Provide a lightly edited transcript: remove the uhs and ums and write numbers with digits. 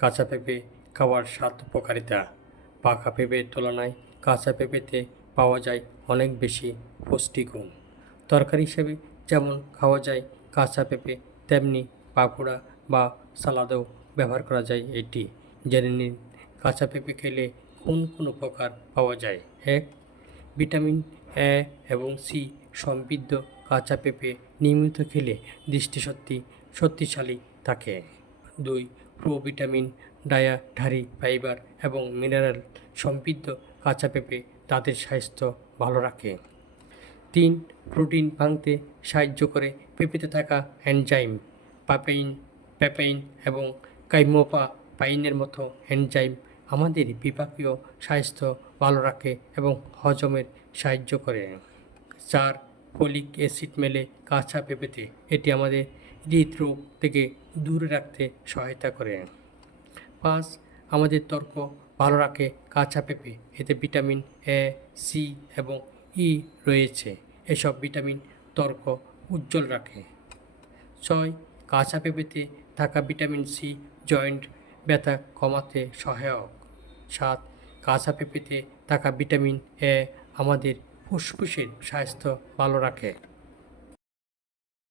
কাঁচা পেঁপে খাওয়ার স্বাদ উপকারিতা। পাকা পেঁপের তুলনায় কাঁচা পেঁপেতে পাওয়া যায় অনেক বেশি পুষ্টিগুণ। তরকারি হিসেবে যেমন খাওয়া যায় কাঁচা পেঁপে, তেমনি পাকোড়া বা সালাদেও ব্যবহার করা যায় এটি। জেনে নিন কাঁচা পেঁপে খেলে কোন কোন উপকার পাওয়া যায়। 1. ভিটামিন এ এবং সি সমৃদ্ধ কাঁচা পেঁপে নিয়মিত খেলে দৃষ্টিশক্তি শক্তিশালী থাকে। 2. প্রোভিটামিন, ডায়েটারি ফাইবার এবং মিনারেল সমৃদ্ধ কাঁচা পেঁপে দাঁতের স্বাস্থ্য ভালো রাখে। 3. প্রোটিন ভাঙতে সাহায্য করে পেঁপেতে থাকা এনজাইম প্যাপেইন এবং কাইমোপাইনের মতো এনজাইম আমাদের বিপাকীয় স্বাস্থ্য ভালো রাখে এবং হজমের সাহায্য করে। 4. ফলিক অ্যাসিড মেলে কাঁচা পেঁপেতে, এটি আমাদের হৃদরোগ থেকে দূরে রাখতে সহায়তা করে। 5. আমাদের ত্বক ভালো রাখে কাঁচা পেঁপে, এতে ভিটামিন এ, সি এবং ই রয়েছে। এসব ভিটামিন ত্বক উজ্জ্বল রাখে। 6. কাঁচা পেঁপেতে থাকা ভিটামিন সি জয়েন্ট ব্যথা কমাতে সহায়ক। 7. কাঁচা পেঁপেতে থাকা ভিটামিন এ আমাদের ফুসফুসের স্বাস্থ্য ভালো রাখে।